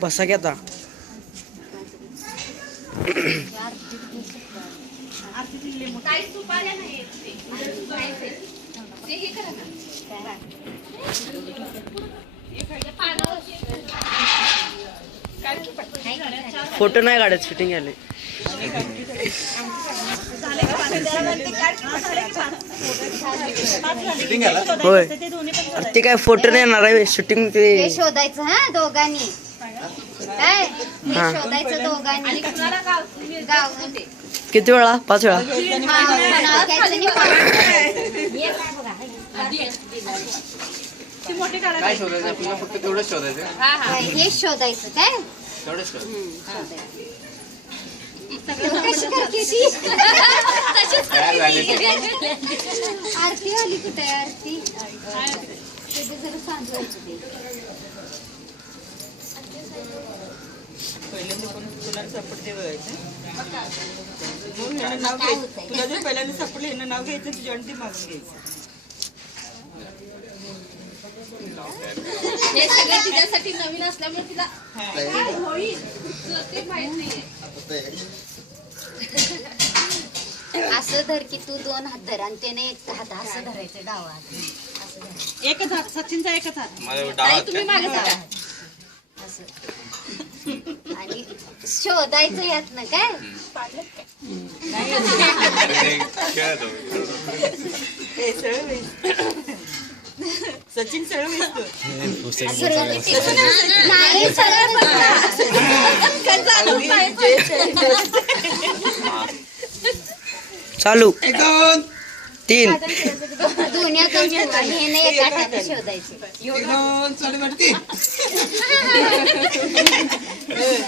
बसा की आता. फोटो नाही काढत शूटिंग आले होय. अरे ते काय फोटो नाही येणार आहे शूटिंग ते हे शोधायचं हा दोघांनी. काय? हे. हा. शोधायचं दोघांनी. गाव? कुठे? किती वेळा? पाच वेळा? काय शोधायचं? आपल्याला फक्त तेवढंच शोधायचं. काय, हे. शोधायचं काय? तेवढंच शोधायचं. कशी करते ती तयार झाले ते. आरती आली कुठे आहे आरती? त्याचं जरा सांगायचं ते. पहिल्यांदा कोण कोणाला सापडते बघायचं मग ह्यानं नाव घ्यायचं? तुला जर पहिल्यांदा सापडलं ह्यानं नाव घ्यायचं तुझ्या आणि ते मागून घ्यायचं. हे सगळं तिच्यासाठी नवीन असल्यामुळे तिला काय होईल? तुला ते माहीत नाहीये. असं धर की तू दोन हात धर आणि त्याने एक हात असं धरायचं डावा हात असं धरायचं. एकच हात सचिनचा एकच हात. डावा ताई तुम्ही? मागे असं. शोधायचं यात ना काय? सचिन सरळ नाही चालू. तीन. दोन्ही हातांनी आणि हे नाही एका हाताने शोधायचे.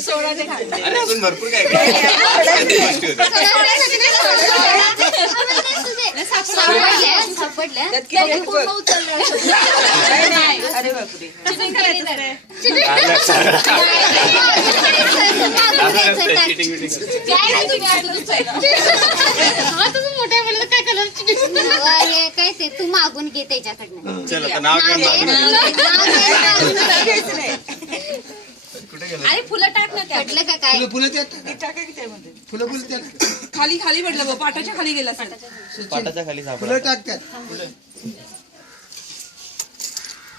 नाही अरे अजून भरपूर काय काय गोष्टी होत्या. सापडल्या. त्याने पूर्ण उचललं नाही. बिटिंग. हे काय ते तू मागून घे त्याच्याकडनं. चल आता नाव घेऊन नाव मागून घे. गेलो. नाव घे. कुठे गेलो? अरे फुलं टाका की त्यामध्ये खाली खाली पडलं बघ पाटाच्या खाली गेला असेल. पाटाच्या खाली. सापडला.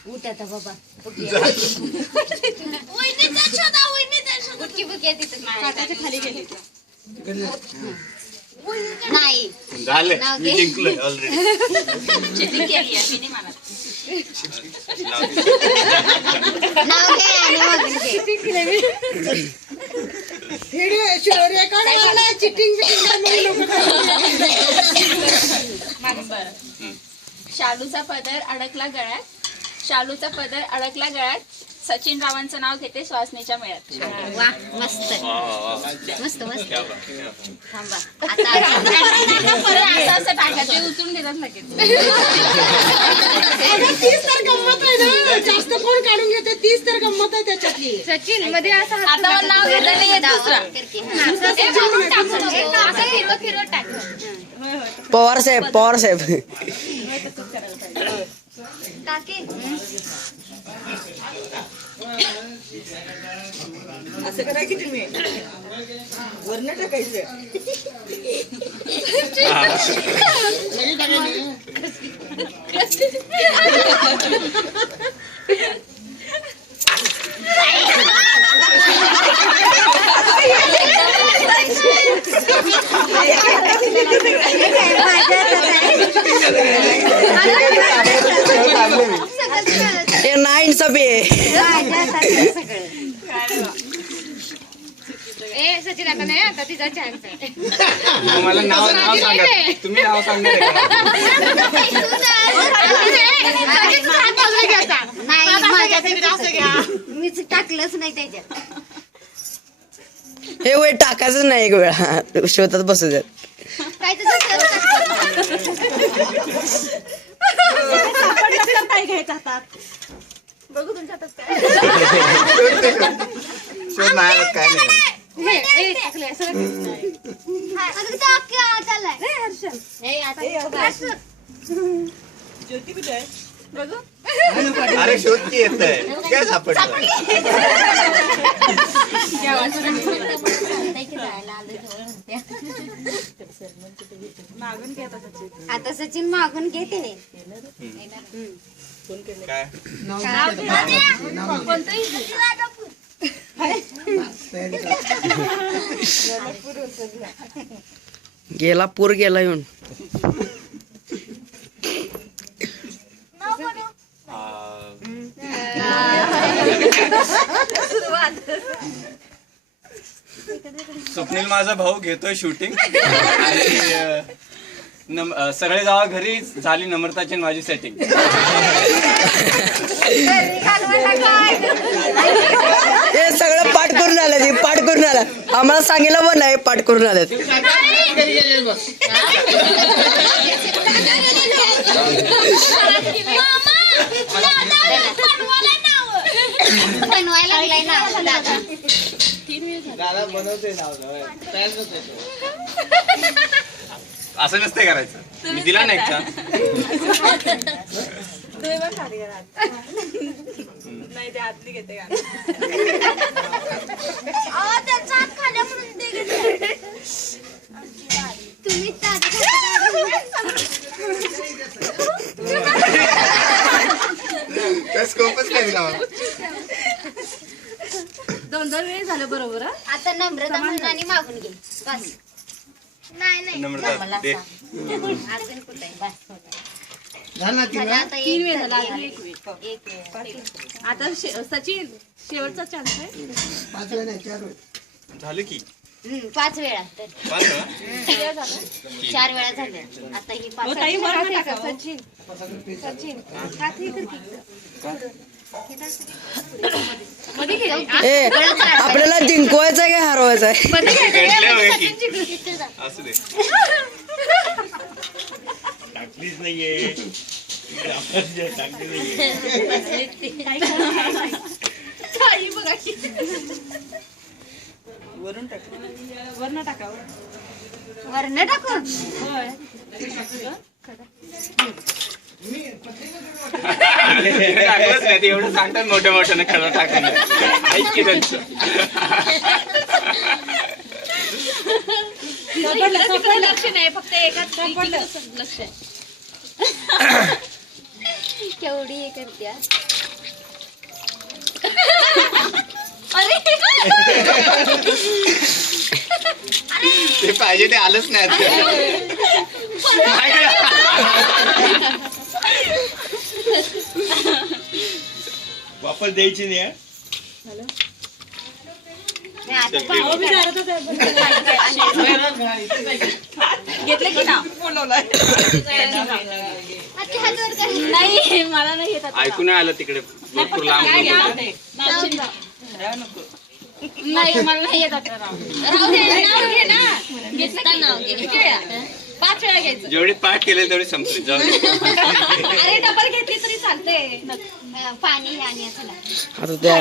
उठ आता बाबा. वहिनीचा शोधा वहिनीचा शोधा उठकी बुकी तिथं. पाटाच्या खाली गेले नाही. झालं. नाव मी घे. जिंकलोय ऑलरेडी शालूचा पदर अडकला गळ्यात. शालूचा पदर अडकला गळ्यात. सचिन रावांचं नाव घेते श्वासनेच्या मेळ्यात. वा मस्त. मस्त मस्त. थांबा. आता असं असं ते उचलून देतात लगेच. तर गंमत आहे ना. जास्त कोण काढून घेते तीच तर गंमत आहे त्याच्यातली. सचिनमध्ये असं आता मला नाव घेता नाही येत दुसरं. डावा कर की. मागून टाकून असं फिरवत फिरवत टाक पवार साहेब पवार साहेब टाके असं करा की तुम्ही. वरण टाकायचं हे नाईन सभे ए सचिन आता नाही आता तिचा चान्स आहे. मग मला नाव नाव सांगा. तुम्ही नाव सांगणार आहे का? नाही माझ्या मीच टाकलंच नाही त्याच्यात हे वय टाकायचं नाही एक वेळा. शोधात बसू द्यात काय घ्यायचं हातात बघू तुमच्या हातात काय शोध नाही आला काय नाही. ज्योती कुठे आहे? बघू. अरे शोध की येत आहे काय सापडलं. आता सचिन. आता सचिन मागून घेते काय? कोणतंही. गेला पूर गेला येऊन. स्वप्नील माझा भाऊ घेतोय शूटिंग नम- सगळे जावा घरी झाली नम्रताची आणि माझी सेटिंग हे सगळं पाठ करून आलं ते पाठ करून आलं. आम्हाला सांगितलं पण नाही पाठ करून आल्यात बनवायला लागलाय ना दादा. असं नसते करायचं. मी दिला नाही का? तुम्ही पण खाली घाला. नाही ते आतली घेते का? तुम्ही स्कोपच नाही दोन दोन वेळ झालं बरोबर? आता नम्रता म्हणून आणि मागून घे. बस. नम्रता, दे. झालं तीन वेळ झाला झाली. अजून एक वेळ एक वेळ. आता शे- सचिन शेवटचा चान्स आहे झालं की पाच वेळा तर. पाच वेळा? चार वेळा झाल्या आता ही हो, पाच टाका, सचिन सचिन हात हे कर की. मध्ये घे ए आपल्याला जिंकवायचं आहे का. हरवायचं आहे की. असू दे. ताई बघा की. वरून टाक. वरनं टाका वर. वरण टाकून होय टाकलंच नाही ते एवढं सांगतात मोठ्या मोठ्याने खरं टाकून. ऐक की त्यांचं. सापडलं, सापडलं. लक्ष नाही फक्त एकाच लक्ष आहे. केवढी हे करत्या ते पाहिजे ते आलंच नाही आता. काय करा? वापस द्यायची नाही हं? नाही. घेतलं की मला नाही येत आता. ऐकू नाही आलं तिकडे भरपूर लांब होते. नको. नाही मला नाही येत नाव. राहू. दे नाव घे ना. घेतलं नाव घे. किती वेळा पाच वेळा घ्यायचं. जेवढे पाठ केले तेवढे संपले. जाऊ. अरे डबल घेतली तरी चालते पाणी आणि आता त्या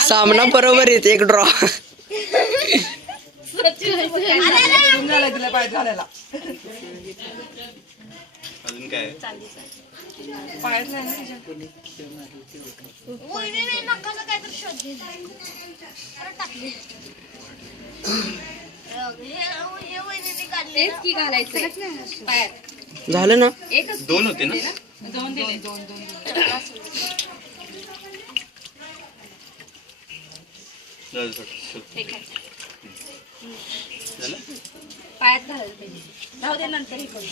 सामना बरोबर येते एक ड्रॉ अजून काय? झालं ना? दोन होते ना? दोन दिले. जाऊ दे, सोड, सोड. झालं पायात घालायचं पाहिजे. राहू दे नंतर हे करू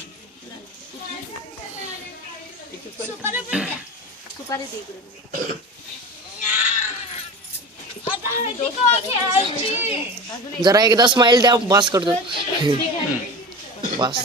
सुपारी दे इकडे जरा एकदा स्माइल द्या पास करतो. पास